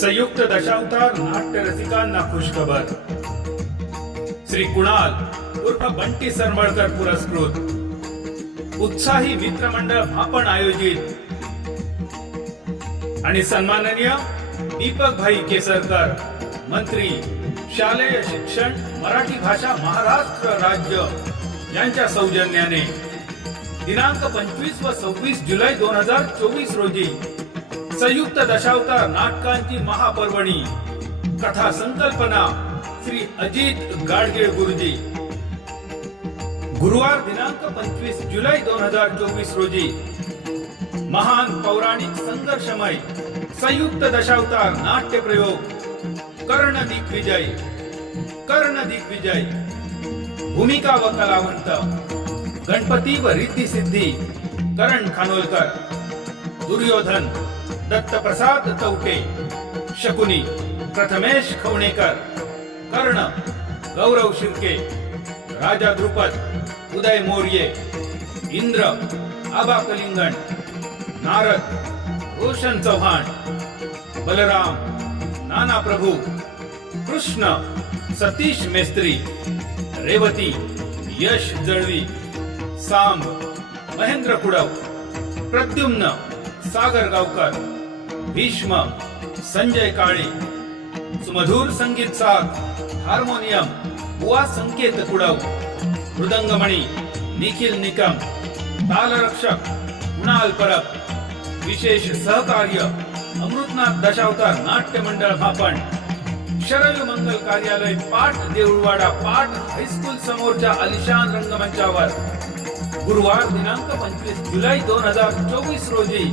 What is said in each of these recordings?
संयुक्त दशावतार नाट्य रसिकांना खुशखबर. श्री कुणाल उर्फ बंटी सरमळकर पुरस्कृत. उत्साही मित्रमंडळ आपण आयोजित. आणि सन्माननीय दीपक भाई केसरकर मंत्री शालेय शिक्षण मराठी भाषा महाराष्ट्र राज्य यांच्या सौजन्याने. दिनांक पंचवीस व सव्वीस जुलै दोन हजार चोवीस रोजी संयुक्त दशावतार नाटकांची महापर्वणी कथा संकल्पना श्री अजित गाडगे गुरुजी. गुरुवार दिनांक पंचवीस जुलै दोन हजार चोवीस रोजी महान पौराणिक संघर्षमय संयुक्त दशावतार नाट्य प्रयोग कर्ण दिग्विजय कर्ण दिग्विजय भूमिका व कलावंत गणपती व रिद्धी सिद्धी करण खानोलकर दुर्योधन दत्तप्रसाद चौके. शकुनी प्रथमेश खवणेकर. कर्ण गौरव शिर्के. राजा द्रुपद उदय मोर्ये. इंद्र आबा कलिंगण नारद रोशन चव्हाण. बलराम नाना प्रभू. कृष्ण सतीश मेस्त्री. रेवती यश जळवी. सांब महेंद्र कुडव. प्रद्युम्न सागर गावकर भीष्म संजय काळे सुमधुर संगीत साथ हार्मोनियम बुवा संकेत कुडव मृदंगमणी निखिल निकम तालरक्षक कुणाल परब विशेष सहकार्य अमृतनाथ दशावतार नाट्य मंडळ भापण शरद मंगल कार्यालय पाठ देऊळवाडा पाठ हायस्कूल समोरच्या अलिशान रंगमंचावर गुरुवार दिनांक पंचवीस जुलै दोन हजार चोवीस रोजी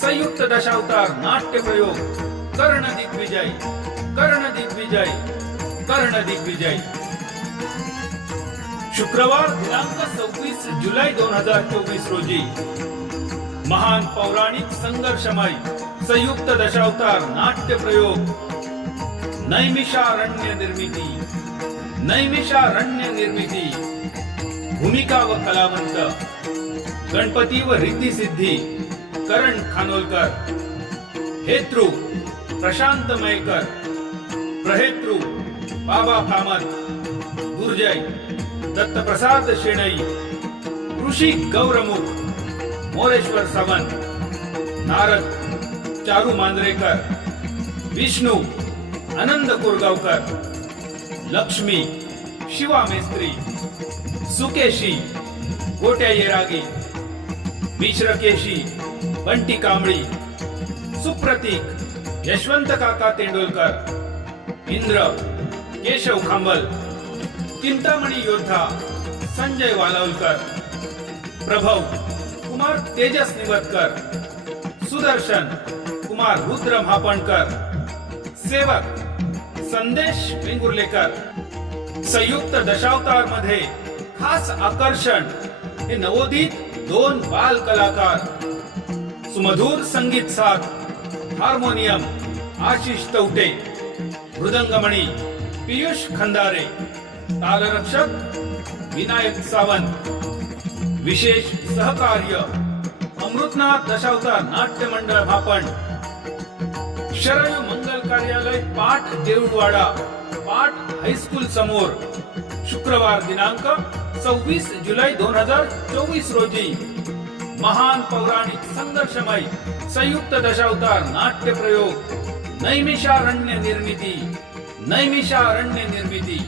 संयुक्त दशावतार नाट्य प्रयोग कर्ण दिग्विजय कर्ण दिग्विजय कर्ण दिग्विजय शुक्रवार दिनांक सव्वीस जुलै दोन हजार चोवीस रोजी महान पौराणिक संघर्षमय संयुक्त दशावतार नाट्य प्रयोग नैमिषारण्य निर्मिती नैमिषारण्य निर्मिती भूमिका व कलावंत गणपती व रिद्धी सिद्धी करण खानोलकर हेतृ प्रशांत मयकर प्रहेतृ बाबा कामत, दुर्जय, दत्तप्रसाद शेणई, ऋषी गौरमुख, मोरेश्वर सावंत, नारद चारू मांजरेकर, विष्णु आनंद कोरगावकर, लक्ष्मी शिवा मेस्त्री, सुकेशी, गोट्या येरागी, मिश्रकेशी बंटी कांबळी सुप्रतीक यशवंत काका तेंडुलकर इंद्र केशव खांबल चिंतामणी योद्धा संजय वालावलकर प्रभव कुमार तेजस निवतकर सुदर्शन कुमार रुद्र म्हापणकर सेवक संदेश वेंगुर्लेकर संयुक्त दशावतारमध्ये खास आकर्षण हे नवोदित दोन बाल कलाकार सुमधुर संगीत साथ हार्मोनियम आशिष तवटे मृदंगमणी पियुष खंदारे तालरक्षक विनायक सावंत विशेष सहकार्य अमृतनाथ दशावतार नाट्य मंडळ भापण शरयू मंगल कार्यालय पाठ देऊळवाडा पाठ हायस्कूल समोर शुक्रवार दिनांक सव्वीस जुलै दोन हजार चोवीस रोजी. महान पौराणिक संघर्षमय संयुक्त दशावतार नाट्य प्रयोग नैमिषारण्य निर्मिती नैमिषारण्य निर्मिती.